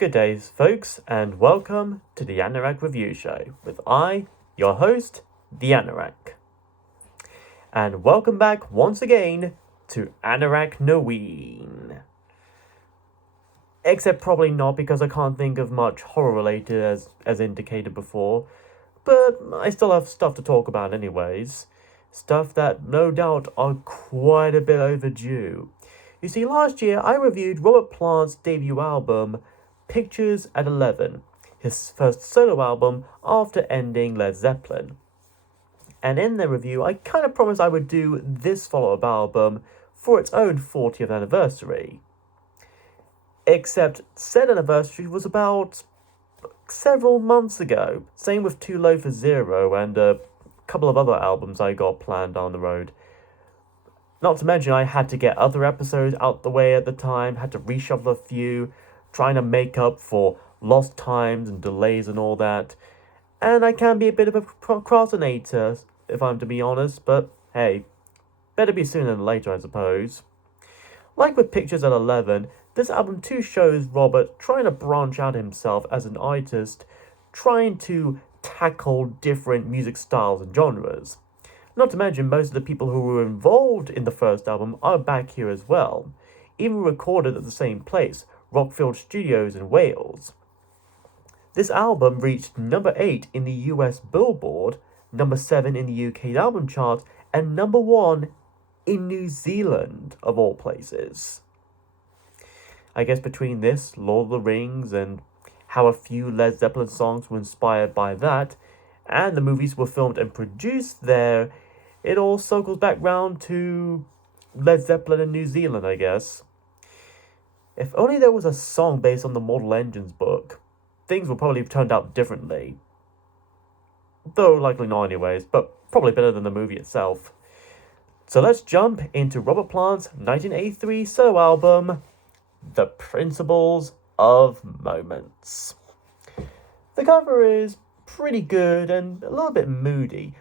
Good day, folks, and welcome to the Anorak Review Show with your host, the Anorak. And welcome back once again to Anorak Noween. Except probably not because I can't think of much horror related as indicated before, but I still have stuff to talk about anyways. Stuff that no doubt are quite a bit overdue. You see, last year I reviewed Robert Plant's debut album, Pictures at 11, his first solo album after ending Led Zeppelin. And in the review, I kind of promised I would do this follow-up album for its own 40th anniversary. Except said anniversary was about several months ago. Same with Too Low for Zero and a couple of other albums I got planned down the road. Not to mention I had to get other episodes out the way at the time, had to reshuffle a few, trying to make up for lost times and delays and all that. And I can be a bit of a procrastinator, if I'm to be honest, but hey, better be sooner than later, I suppose. Like with Pictures at 11, this album too shows Robert trying to branch out himself as an artist, trying to tackle different music styles and genres. Not to mention, most of the people who were involved in the first album are back here as well, even recorded at the same place, Rockfield Studios in Wales. This album reached number 8 in the US Billboard, number 7 in the UK album chart, and number 1 in New Zealand, of all places. I guess between this, Lord of the Rings, and how a few Led Zeppelin songs were inspired by that, and the movies were filmed and produced there, it all circles back round to Led Zeppelin in New Zealand, I guess. If only there was a song based on the Mortal Engines book, things would probably have turned out differently. Though likely not anyways, but probably better than the movie itself. So let's jump into Robert Plant's 1983 solo album, The Principles of Moments. The cover is pretty good and a little bit moody,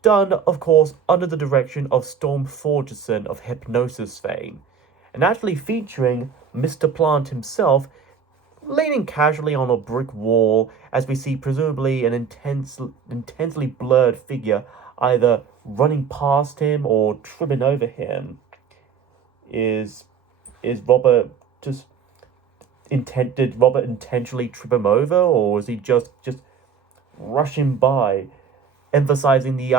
done, of course, under the direction of Storm Thorgerson of Hypnosis fame, and actually featuring Mr. Plant himself leaning casually on a brick wall as we see presumably an intensely blurred figure either running past him or tripping over him. Is Robert just did Robert intentionally trip him over, or was he just rushing by, emphasizing the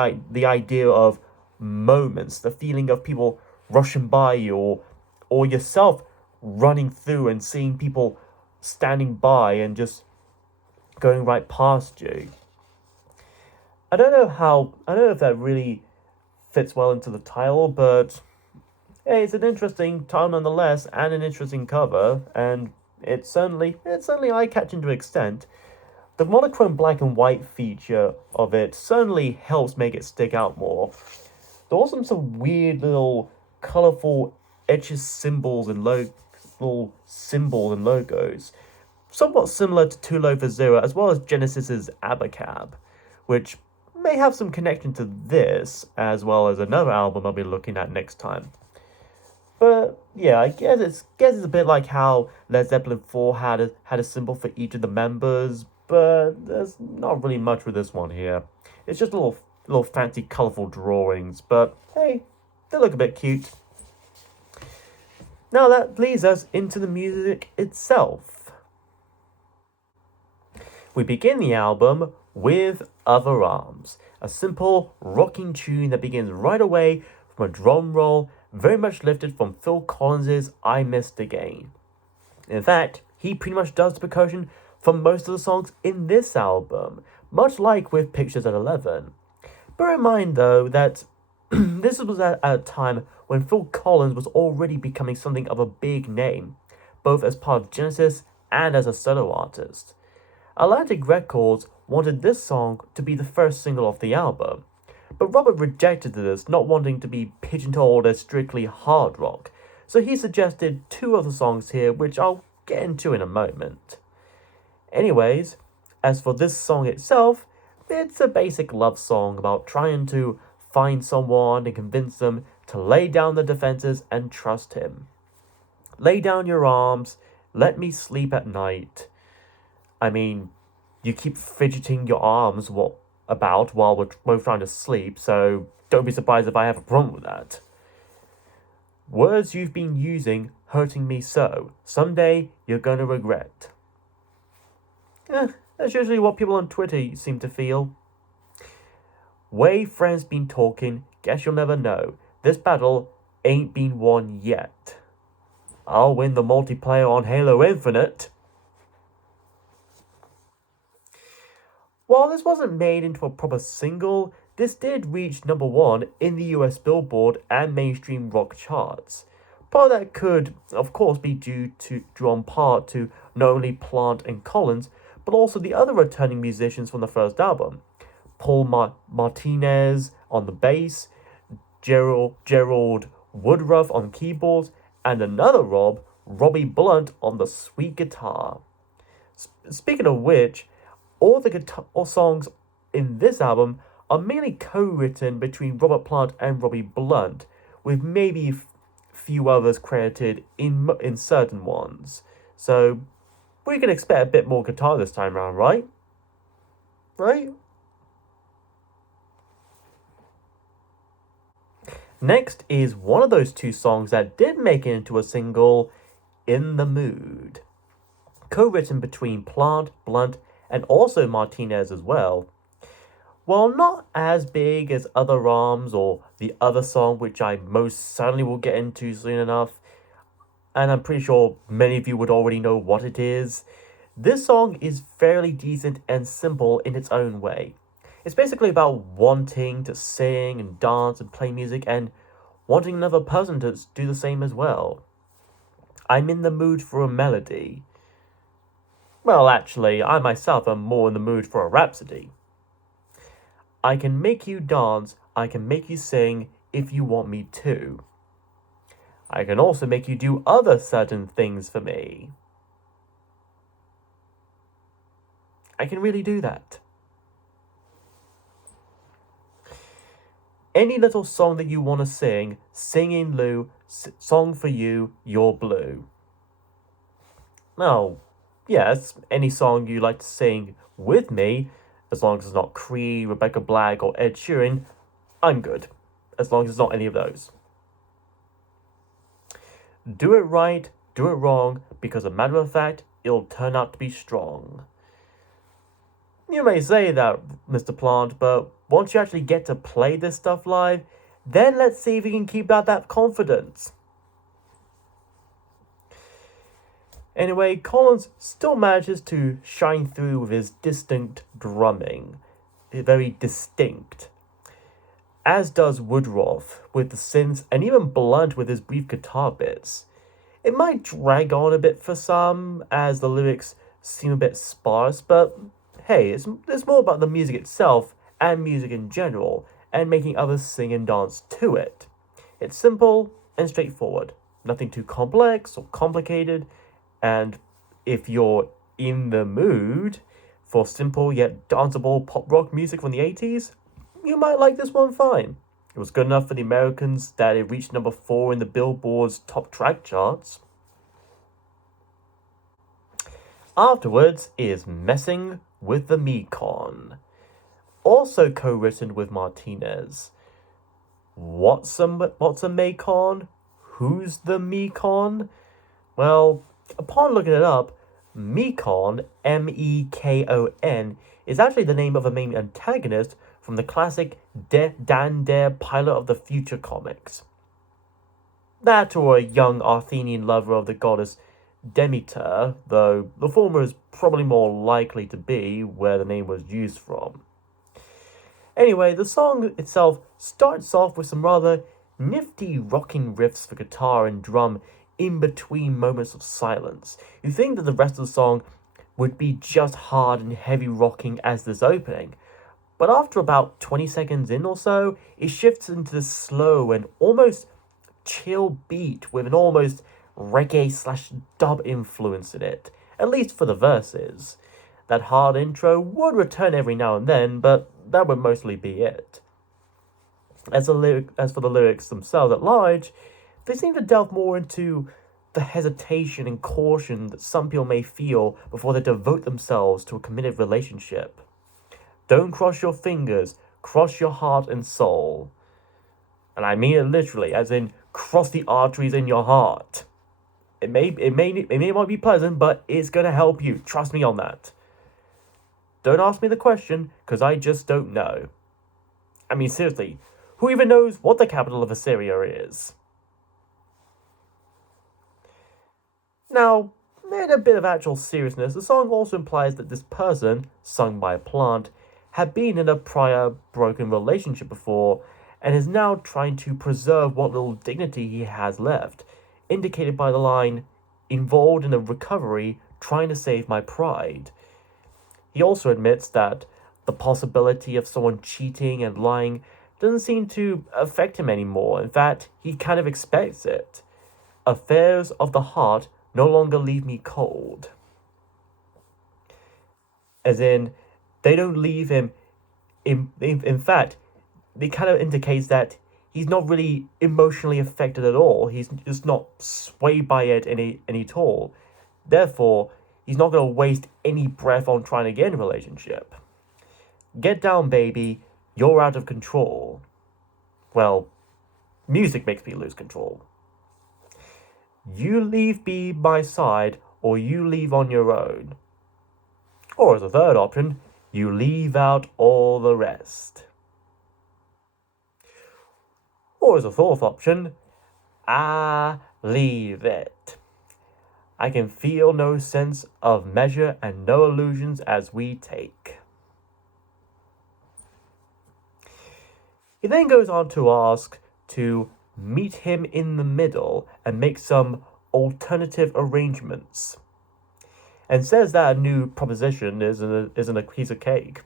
idea of moments, the feeling of people rushing by you, or yourself running through and seeing people standing by and just going right past you. I don't know if that really fits well into the title, but hey, it's an interesting title nonetheless, and an interesting cover, and it's certainly eye-catching to an extent. The monochrome black and white feature of it certainly helps make it stick out more. There are also some weird little colourful etched symbols and little symbols and logos, somewhat similar to Too Low for Zero, as well as Genesis's Abacab, which may have some connection to this, as well as another album I'll be looking at next time. But yeah, I guess it's a bit like how Led Zeppelin 4 had a symbol for each of the members, but there's not really much with this one here. It's just little fancy, colourful drawings, but hey, they look a bit cute. Now that leads us into the music itself. We begin the album with Other Arms, a simple rocking tune that begins right away from a drum roll very much lifted from Phil Collins's I Missed Again. In fact, he pretty much does the percussion for most of the songs in this album, much like with Pictures at 11. Bear in mind though that this was at a time when Phil Collins was already becoming something of a big name, both as part of Genesis and as a solo artist. Atlantic Records wanted this song to be the first single off the album, but Robert rejected this, not wanting to be pigeonholed as strictly hard rock, so he suggested 2 other songs here, which I'll get into in a moment. Anyways, as for this song itself, it's a basic love song about trying to find someone and convince them to lay down the defenses and trust him. Lay down your arms, let me sleep at night. I mean, you keep fidgeting your arms about while we're both trying to sleep, so don't be surprised if I have a problem with that. Words you've been using hurting me so. Someday you're gonna regret. That's usually what people on Twitter seem to feel. Way friends been talking, guess you'll never know. This battle ain't been won yet. I'll win the multiplayer on Halo Infinite. While this wasn't made into a proper single, this did reach number one in the US Billboard and mainstream rock charts. Part of that could, of course, be due in part to not only Plant and Collins, but also the other returning musicians from the first album. Paul Martinez on the bass, Gerald Woodruff on keyboards, and another Robbie Blunt on the sweet guitar. Speaking of which, all the guitar songs in this album are mainly co-written between Robert Plant and Robbie Blunt, with maybe a few others credited in certain ones. So we can expect a bit more guitar this time around, right? Right? Next is one of those two songs that did make it into a single, In the Mood. Co-written between Plant, Blunt, and also Martinez as well. While not as big as Other Arms or the other song, which I most certainly will get into soon enough, and I'm pretty sure many of you would already know what it is, this song is fairly decent and simple in its own way. It's basically about wanting to sing and dance and play music and wanting another person to do the same as well. I'm in the mood for a melody. Well, actually, I myself am more in the mood for a rhapsody. I can make you dance, I can make you sing if you want me to. I can also make you do other certain things for me. I can really do that. Any little song that you want to sing in lieu, song for you, you're blue. Now, yes, any song you like to sing with me, as long as it's not Cree, Rebecca Black, or Ed Sheeran, I'm good. As long as it's not any of those. Do it right, do it wrong, because as a matter of fact, it'll turn out to be strong. You may say that, Mr. Plant, but once you actually get to play this stuff live, then let's see if you can keep out that confidence. Anyway, Collins still manages to shine through with his distinct drumming. Very distinct. As does Woodruff with the synths, and even Blunt with his brief guitar bits. It might drag on a bit for some, as the lyrics seem a bit sparse, but hey, it's more about the music itself and music in general, and making others sing and dance to it. It's simple and straightforward, nothing too complex or complicated, and if you're in the mood for simple yet danceable pop rock music from the 80s, you might like this one fine. It was good enough for the Americans that it reached number 4 in the Billboard's top track charts. Afterwards is Messing with the Mekon, also co-written with Martinez. What's a Mekon? Who's the Mekon? Well, upon looking it up, Mekon, Mekon, is actually the name of a main antagonist from the classic Dan Dare Pilot of the Future comics. That or a young Arthenian lover of the goddess Demeter, though the former is probably more likely to be where the name was used from. Anyway, the song itself starts off with some rather nifty rocking riffs for guitar and drum in between moments of silence. You think that the rest of the song would be just hard and heavy rocking as this opening, but after about 20 seconds in or so, it shifts into this slow and almost chill beat with an almost reggae/dub influence in it, at least for the verses. That hard intro would return every now and then, but that would mostly be it. As for the lyrics themselves at large, they seem to delve more into the hesitation and caution that some people may feel before they devote themselves to a committed relationship. Don't cross your fingers, cross your heart and soul. And I mean it literally, as in cross the arteries in your heart. It may not be pleasant, but it's gonna help you. Trust me on that. Don't ask me the question, because I just don't know. I mean, seriously, who even knows what the capital of Assyria is? Now, in a bit of actual seriousness, the song also implies that this person, sung by a plant, had been in a prior broken relationship before and is now trying to preserve what little dignity he has left, indicated by the line, involved in a recovery, trying to save my pride. He also admits that the possibility of someone cheating and lying doesn't seem to affect him anymore. In fact, he kind of expects it. Affairs of the heart no longer leave me cold. As in, they don't leave him. In fact, it kind of indicates that he's not really emotionally affected at all. He's just not swayed by it any at all. Therefore, he's not going to waste any breath on trying to get in a relationship. Get down, baby. You're out of control. Well, music makes me lose control. You leave me by side, or you leave on your own. Or as a third option, you leave out all the rest. Or as a fourth option, I leave it. I can feel no sense of measure and no illusions as we take. He then goes on to ask to meet him in the middle and make some alternative arrangements, and says that a new proposition isn't a piece of cake.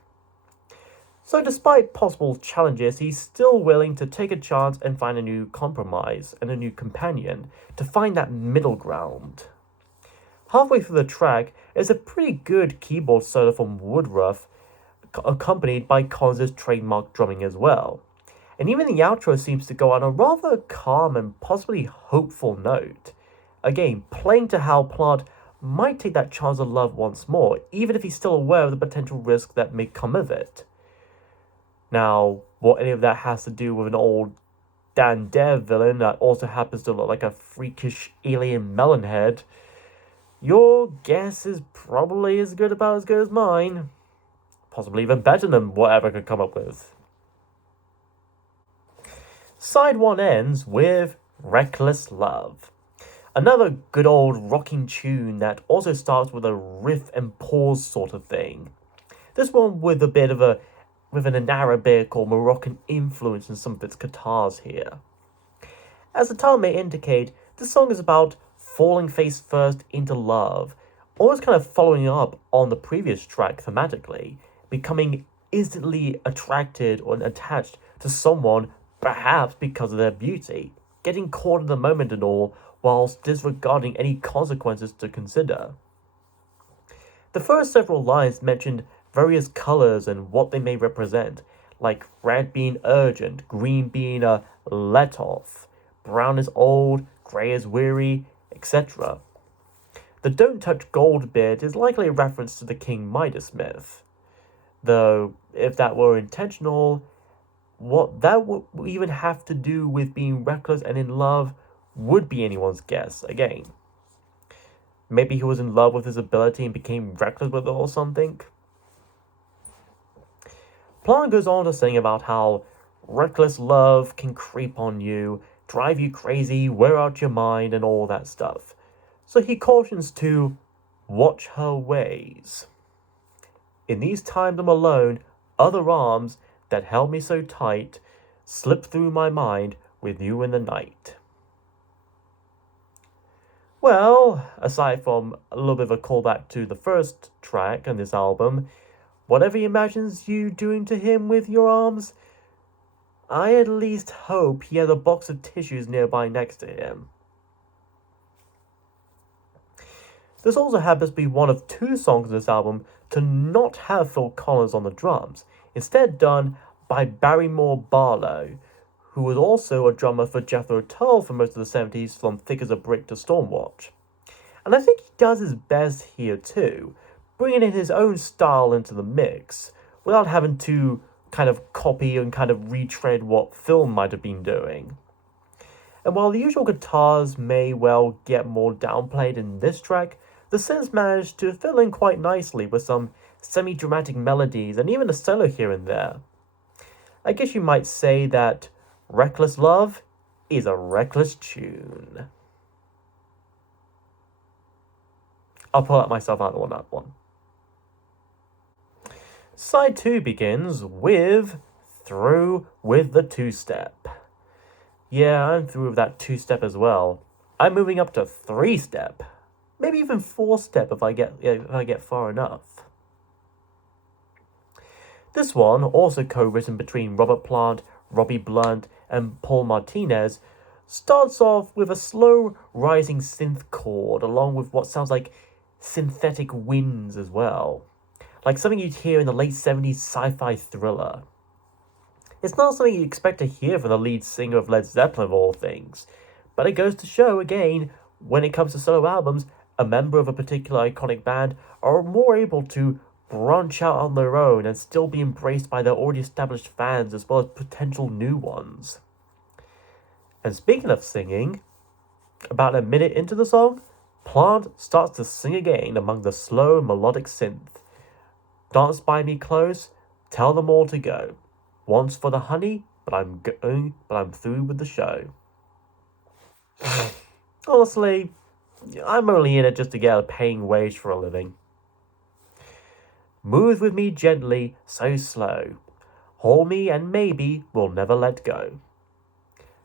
So despite possible challenges, he's still willing to take a chance and find a new compromise and a new companion to find that middle ground. Halfway through the track is a pretty good keyboard solo from Woodruff, accompanied by Collins' trademark drumming as well. And even the outro seems to go on a rather calm and possibly hopeful note. Again, playing to how Plant might take that chance of love once more, even if he's still aware of the potential risk that may come of it. Now, what any of that has to do with an old Dan Dare villain that also happens to look like a freakish alien melonhead, your guess is probably as good as mine. Possibly even better than whatever I could come up with. Side 1 ends with Reckless Love. Another good old rocking tune that also starts with a riff and pause sort of thing. This one with an Arabic or Moroccan influence in some of its guitars here. As the title may indicate, this song is about falling face first into love, always kind of following up on the previous track thematically, becoming instantly attracted or attached to someone, perhaps because of their beauty, getting caught in the moment and all, whilst disregarding any consequences to consider. The first several lines mentioned various colours and what they may represent, like red being urgent, green being a let off, brown is old, grey is weary, etc. The don't touch gold bit is likely a reference to the King Midas myth, though if that were intentional, what that would even have to do with being reckless and in love would be anyone's guess again. Maybe he was in love with his ability and became reckless with it or something. Plant goes on to sing about how reckless love can creep on you, drive you crazy, wear out your mind, and all that stuff. So he cautions to watch her ways. In these times I'm alone, other arms that held me so tight slip through my mind with you in the night. Well, aside from a little bit of a callback to the first track on this album, whatever he imagines you doing to him with your arms, I at least hope he has a box of tissues nearby next to him. This also happens to be one of 2 songs in this album to not have Phil Collins on the drums, instead done by Barrymore Barlow, who was also a drummer for Jethro Tull for most of the 70s, from Thick as a Brick to Stormwatch. And I think he does his best here too, bringing in his own style into the mix, without having to kind of copy and kind of retread what Phil might have been doing. And while the usual guitars may well get more downplayed in this track, the synths managed to fill in quite nicely with some semi-dramatic melodies and even a solo here and there. I guess you might say that Reckless Love is a reckless tune. I'll pull out myself out on that one. Side 2 begins with Through with the Two-Step. Yeah, I'm through with that 2-step as well. I'm moving up to 3-step. Maybe even 4-step if I get far enough. This one, also co-written between Robert Plant, Robbie Blunt, and Paul Martinez, starts off with a slow rising synth chord along with what sounds like synthetic winds as well. Like something you'd hear in the late 70s sci-fi thriller. It's not something you expect to hear from the lead singer of Led Zeppelin of all things, but it goes to show, again, when it comes to solo albums, a member of a particular iconic band are more able to branch out on their own and still be embraced by their already established fans as well as potential new ones. And speaking of singing, about a minute into the song, Plant starts to sing again among the slow melodic synth. Dance by me close, tell them all to go. Once for the honey, but I'm through with the show. Honestly, I'm only in it just to get a paying wage for a living. Move with me gently, so slow. Hold me and maybe we'll never let go.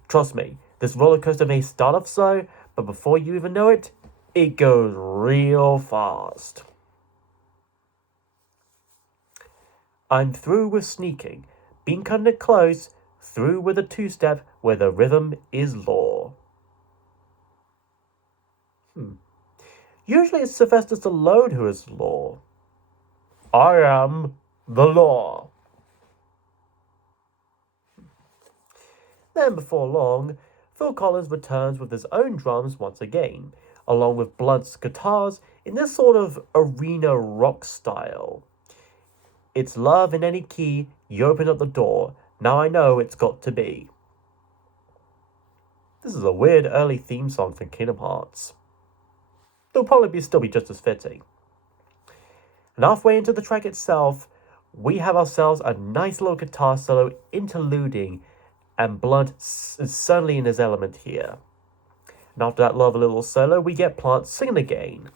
Trust me, this roller coaster may start off slow, but before you even know it, it goes real fast. I'm through with sneaking. Been cutting it close, through with a 2-step where the rhythm is law. Usually it's Sylvester Stallone who is law. I am the law. Then before long, Phil Collins returns with his own drums once again, along with Blunt's guitars in this sort of arena rock style. It's love in any key, you open up the door, now I know it's got to be. This is a weird early theme song for Kingdom Hearts. It'll probably still be just as fitting. And halfway into the track itself, we have ourselves a nice little guitar solo interluding, and Blunt is certainly in his element here. And after that lovely little solo, we get Plant singing again.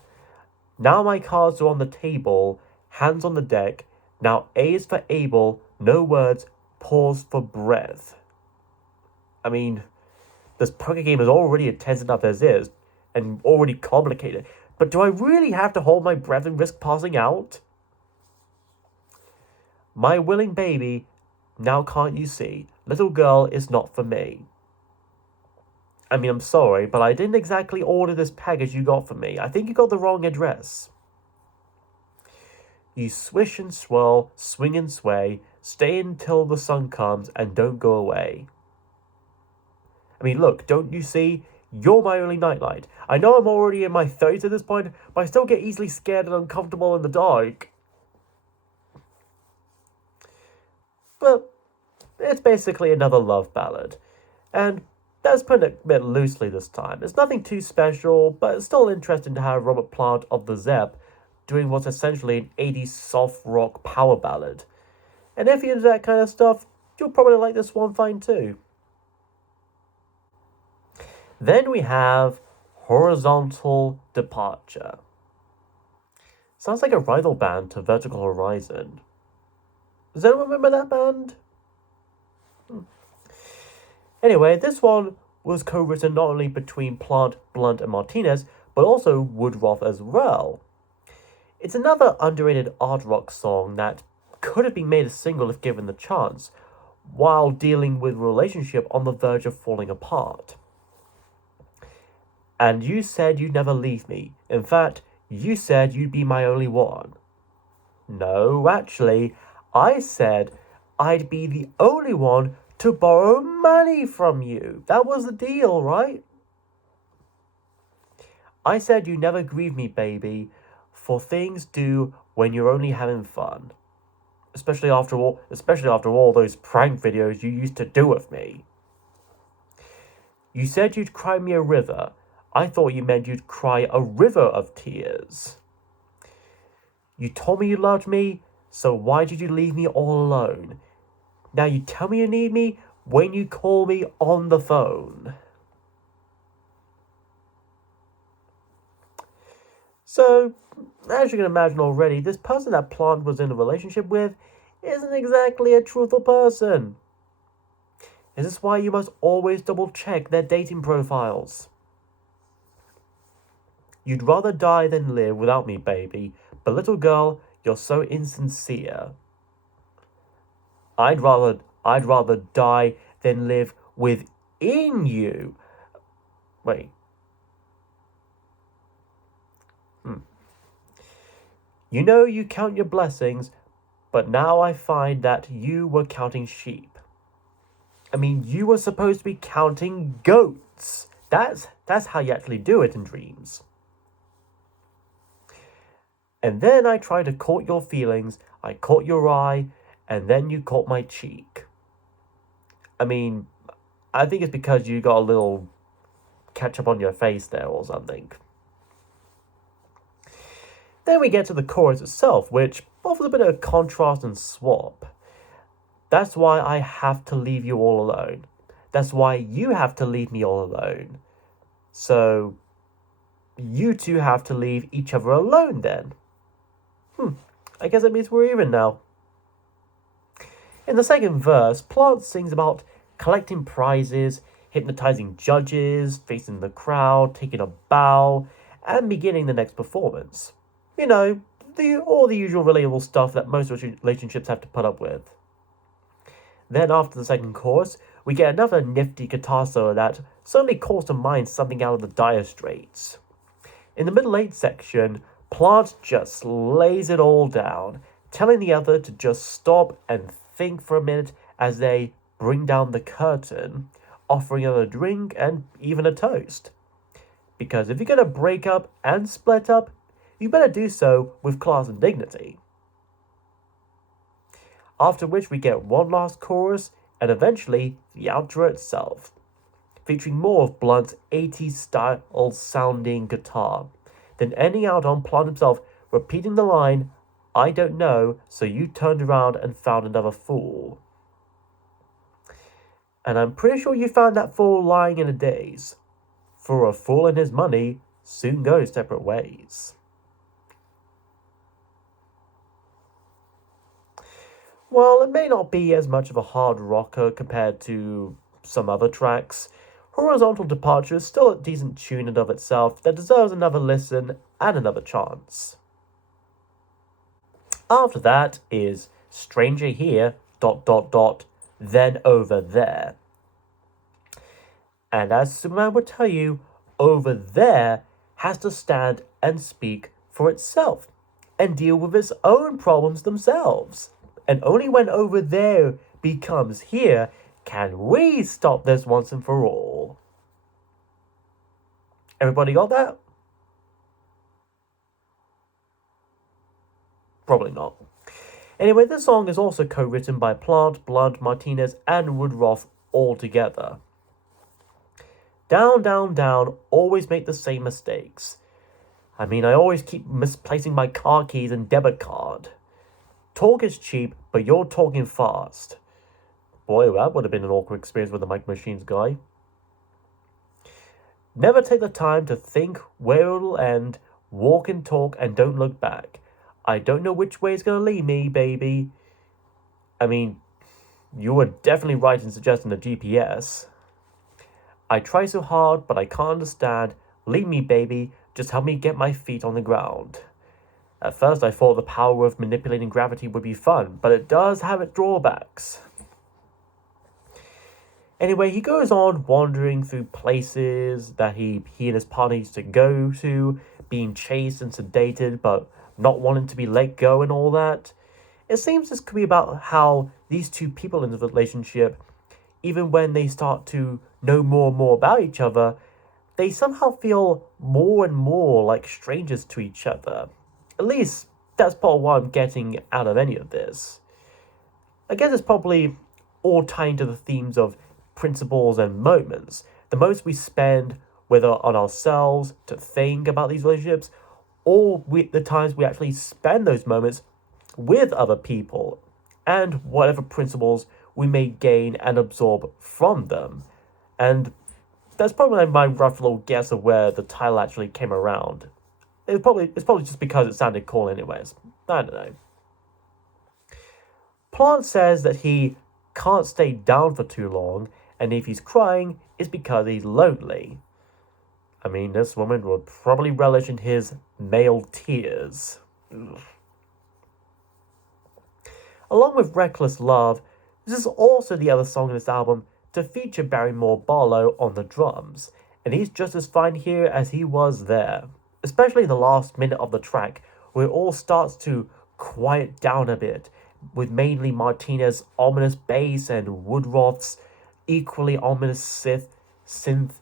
Now my cards are on the table, hands on the deck. Now A is for able, no words, pause for breath. I mean, this poker game is already tense enough as is, and already complicated. But do I really have to hold my breath and risk passing out? My willing baby, now can't you see, little girl is not for me. I mean, I'm sorry, but I didn't exactly order this package you got for me. I think you got the wrong address. You swish and swirl, swing and sway, stay until the sun comes and don't go away. I mean, look, don't you see? You're my only nightlight. I know I'm already in my 30s at this point, but I still get easily scared and uncomfortable in the dark. But it's basically another love ballad. And that's putting it a bit loosely this time. It's nothing too special, but it's still interesting to have Robert Plant of the Zepp doing what's essentially an 80s soft rock power ballad. And if you're into that kind of stuff, you'll probably like this one fine too. Then we have Horizontal Departure. Sounds like a rival band to Vertical Horizon. Does anyone remember that band? Anyway, this one was co-written not only between Plant, Blunt, and Martinez, but also Woodruff as well. It's another underrated art rock song that could have been made a single if given the chance, while dealing with a relationship on the verge of falling apart. And you said you'd never leave me. In fact, you said you'd be my only one. No, actually, I said I'd be the only one to borrow money from you. That was the deal, right? I said you never grieve me, baby, for things due when you're only having fun. Especially after all those prank videos you used to do with me. You said you'd cry me a river. I thought you meant you'd cry a river of tears. You told me you loved me, so why did you leave me all alone? Now you tell me you need me when you call me on the phone. So, as you can imagine already, this person that Plant was in a relationship with isn't exactly a truthful person. This is why you must always double check their dating profiles. You'd rather die than live without me, baby, but little girl, you're so insincere. I'd rather die than live within you. Wait. You know you count your blessings, but now I find that you were counting sheep. I mean, you were supposed to be counting goats. That's how you actually do it in dreams. And then I tried to court your feelings, I caught your eye, and then you caught my cheek. I mean, I think it's because you got a little ketchup on your face there or something. Then we get to the chorus itself, which offers a bit of contrast and swap. That's why I have to leave you all alone. That's why you have to leave me all alone. So, you two have to leave each other alone then. I guess that means we're even now. In the second verse, Plant sings about collecting prizes, hypnotizing judges, facing the crowd, taking a bow, and beginning the next performance. You know, all the usual relatable stuff that most relationships have to put up with. Then after the second chorus, we get another nifty guitar solo that suddenly calls to mind something out of the Dire Straits. In the middle 8 section, Plant just lays it all down, telling the other to just stop and think for a minute as they bring down the curtain, offering her a drink and even a toast. Because if you're going to break up and split up, you better do so with class and dignity. After which we get one last chorus and eventually the outro itself, featuring more of Blunt's 80s style sounding guitar, then ending out on Plant himself repeating the line, I don't know, so you turned around and found another fool. And I'm pretty sure you found that fool lying in a daze. For a fool and his money soon go separate ways. While it may not be as much of a hard rocker compared to some other tracks, Horizontal Departure is still a decent tune in of itself that deserves another listen and another chance. After that is Stranger Here, ... then Over There. And as Superman would tell you, over there has to stand and speak for itself and deal with its own problems themselves. And only when over there becomes here can we stop this once and for all. Everybody got that? Probably not. Anyway, this song is also co-written by Plant, Blunt, Martinez, and Woodruff all together. Down, down, down, always make the same mistakes. I mean, I always keep misplacing my car keys and debit card. Talk is cheap, but you're talking fast. Boy, that would have been an awkward experience with the Mike Machines guy. Never take the time to think where it'll end. Walk and talk and don't look back. I don't know which way it's going to lead me, baby. I mean, you were definitely right in suggesting a GPS. I try so hard, but I can't understand. Leave me, baby. Just help me get my feet on the ground. At first, I thought the power of manipulating gravity would be fun, but it does have its drawbacks. Anyway, he goes on wandering through places that he and his partner used to go to, being chased and sedated, but not wanting to be let go and all that. It seems this could be about how these two people in the relationship even when they start to know more and more about each other, they somehow feel more and more like strangers to each other. At least that's part of what I'm getting out of any of this. I guess it's probably all tying to the themes of principles and moments. The most we spend, whether on ourselves to think about these relationships, or the times we actually spend those moments with other people, and whatever principles we may gain and absorb from them. And that's probably my rough little guess of where the title actually came around. It's probably just because it sounded cool anyways. I don't know. Plant says that he can't stay down for too long, and if he's crying, it's because he's lonely. I mean, this woman would probably relish in his male tears. Ugh. Along with Reckless Love, this is also the other song in this album to feature Barrymore Barlow on the drums, and he's just as fine here as he was there, especially in the last minute of the track, where it all starts to quiet down a bit, with mainly Martinez's ominous bass and Woodruff's equally ominous synth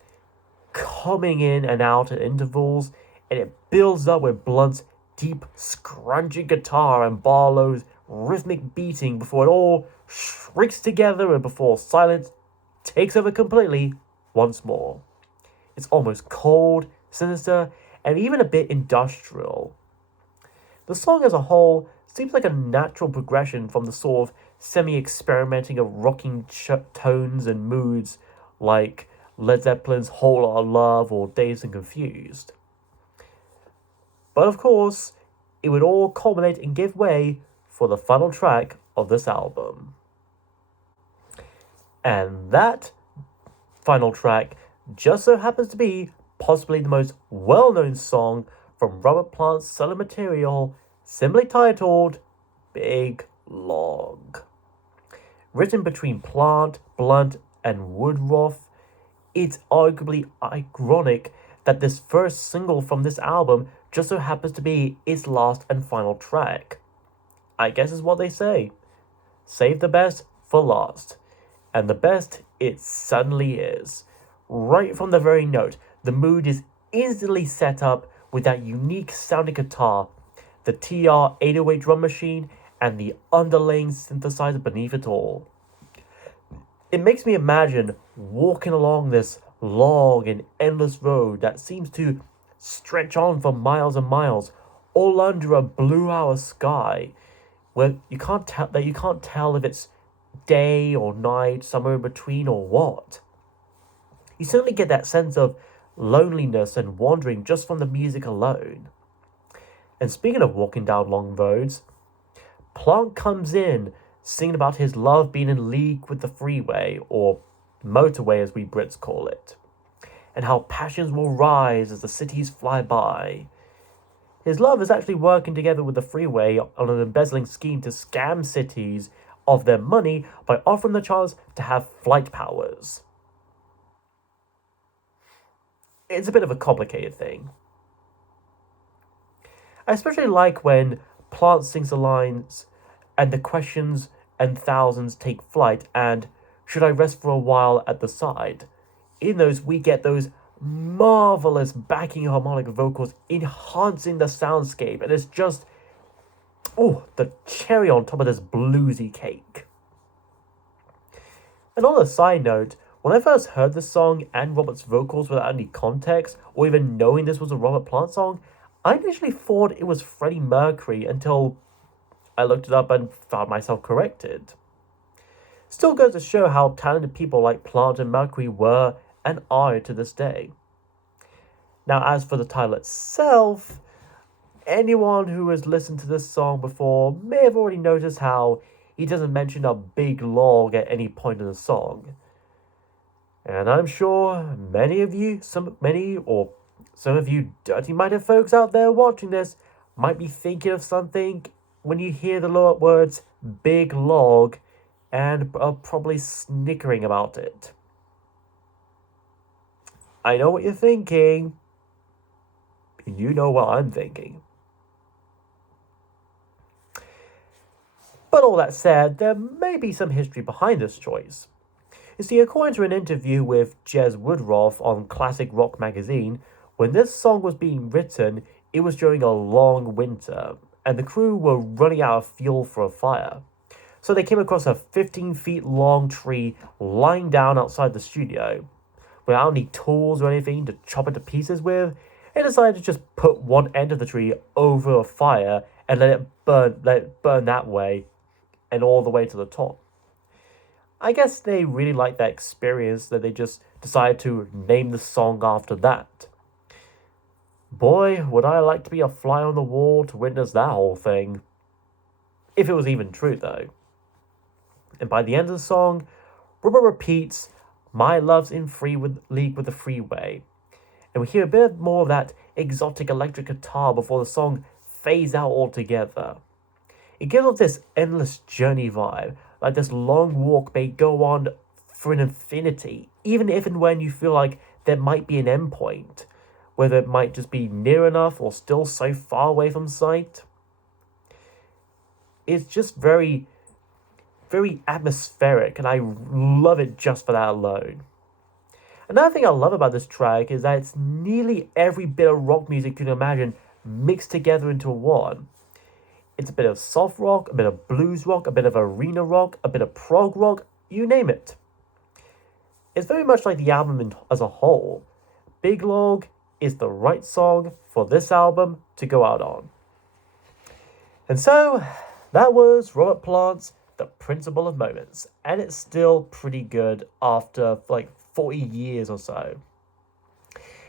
coming in and out at intervals, and it builds up with Blunt's deep, scrunchy guitar and Barlow's rhythmic beating before it all shrieks together and before silence takes over completely once more. It's almost cold, sinister, and even a bit industrial. The song as a whole seems like a natural progression from the sort of semi-experimenting of rocking tones and moods like Led Zeppelin's Whole Lotta Love or Dazed and Confused. But of course, it would all culminate and give way for the final track of this album. And that final track just so happens to be possibly the most well-known song from Robert Plant's solo material, simply titled Big Log. Written between Plant, Blunt, and Woodruff, it's arguably ironic that this first single from this album just so happens to be its last and final track. I guess is what they say. Save the best for last. And the best it suddenly is. Right from the very note, the mood is instantly set up with that unique sounding guitar, the TR 808 drum machine, and the underlying synthesizer beneath it all. It makes me imagine walking along this long and endless road that seems to stretch on for miles and miles, all under a blue-hour sky, where you can't tell if it's day or night, somewhere in between, or what. You certainly get that sense of loneliness and wandering just from the music alone. And speaking of walking down long roads, Plant comes in singing about his love being in league with the freeway, or motorway as we Brits call it, and how passions will rise as the cities fly by. His love is actually working together with the freeway on an embezzling scheme to scam cities of their money by offering the chance to have flight powers. It's a bit of a complicated thing. I especially like when Plant sings the lines, and the questions and thousands take flight, and should I rest for a while at the side? In those, we get those marvelous backing harmonic vocals enhancing the soundscape, and it's just, the cherry on top of this bluesy cake. And on a side note, when I first heard this song and Robert's vocals without any context, or even knowing this was a Robert Plant song, I initially thought it was Freddie Mercury until I looked it up and found myself corrected. Still goes to show how talented people like Plant and Mercury were and are to this day. Now, as for the title itself, anyone who has listened to this song before may have already noticed how he doesn't mention a big log at any point in the song. And I'm sure some of you dirty-minded folks out there watching this might be thinking of something when you hear the words big log and are probably snickering about it. I know what you're thinking. You know what I'm thinking. But all that said, there may be some history behind this choice. You see, according to an interview with Jez Woodruff on Classic Rock magazine, when this song was being written, it was during a long winter, and the crew were running out of fuel for a fire. So they came across a 15 feet long tree lying down outside the studio. Without any tools or anything to chop it to pieces with, they decided to just put one end of the tree over a fire and let it burn that way and all the way to the top. I guess they really liked that experience that they just decided to name the song after that. Boy, would I like to be a fly on the wall to witness that whole thing. If it was even true, though. And by the end of the song, Robert repeats, "My love's in league with the freeway." And we hear a bit more of that exotic electric guitar before the song fades out altogether. It gives off this endless journey vibe, like this long walk may go on for an infinity, even if and when you feel like there might be an end point, whether it might just be near enough or still so far away from sight. It's just very, very atmospheric, and I love it just for that alone. Another thing I love about this track is that it's nearly every bit of rock music you can imagine mixed together into one. It's a bit of soft rock, a bit of blues rock, a bit of arena rock, a bit of prog rock, you name it. It's very much like the album as a whole. Big Log is the right song for this album to go out on. And so, that was Robert Plant's The Principle of Moments, and it's still pretty good after like 40 years or so.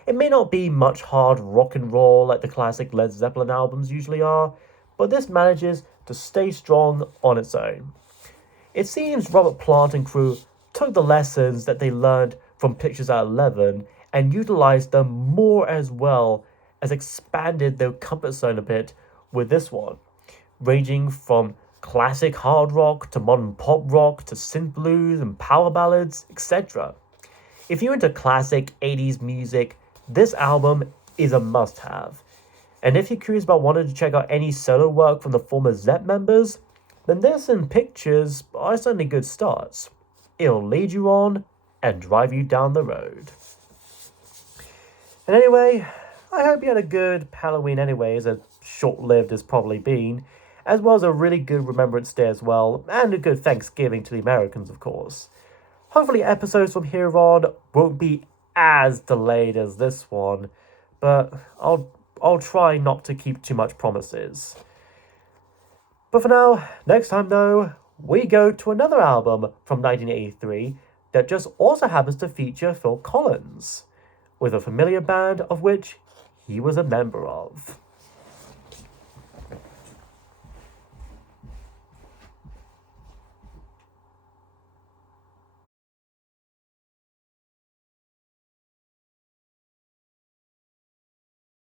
It may not be much hard rock and roll like the classic Led Zeppelin albums usually are, but this manages to stay strong on its own. It seems Robert Plant and crew took the lessons that they learned from Pictures at 11 and utilized them more as well as expanded their comfort zone a bit with this one, ranging from classic hard rock to modern pop rock to synth blues and power ballads, etc. If you're into classic 80s music, this album is a must-have. And if you're curious about wanting to check out any solo work from the former Zepp members, then this and Pictures are certainly good starts. It'll lead you on and drive you down the road. And anyway, I hope you had a good Halloween anyways, as short-lived as probably been, as well as a really good Remembrance Day as well, and a good Thanksgiving to the Americans, of course. Hopefully episodes from here on won't be as delayed as this one, but I'll try not to keep too much promises. But for now, next time though, we go to another album from 1983 that just also happens to feature Phil Collins, with a familiar band of which he was a member of.